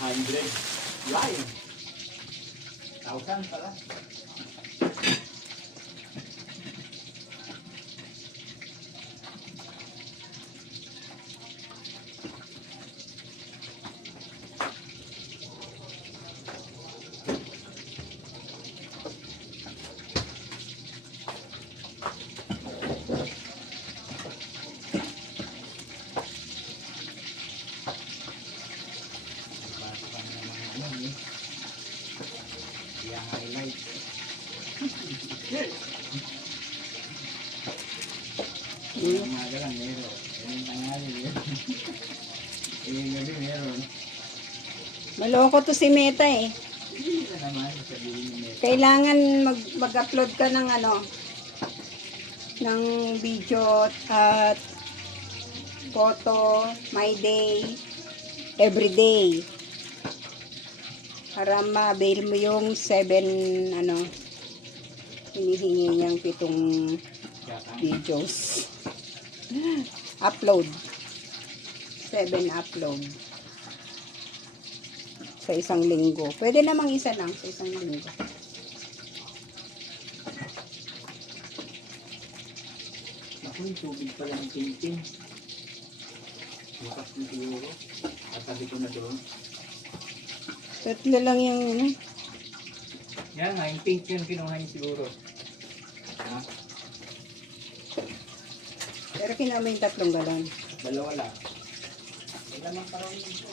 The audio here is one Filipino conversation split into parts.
100. Line. 1,000 pala. Highlight. Umaga lang meron. Yung tanghali meron. Yung gabi meron. Maloko to si Meta eh. Hindi na naman sabihin ni Meta. Kailangan mag-upload ka ng ng video at photo, my day, every day. Para ma-avail mo yung 7 hinihingi niyang 7 videos. Upload. 7 upload. Sa isang linggo. Pwede namang isa lang sa isang linggo. Ako yung tubig pala ng tingting. Bukas na siguro. At sabi ko na doon. Tatlo lang yung Yan nga, yung pink yun kinuha niya siguro. Ha? Pero kinama yung 3 galon. Dalawa lang. May naman parang dito.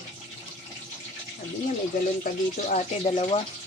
Sabi niya, may galon ka dito ate, 2.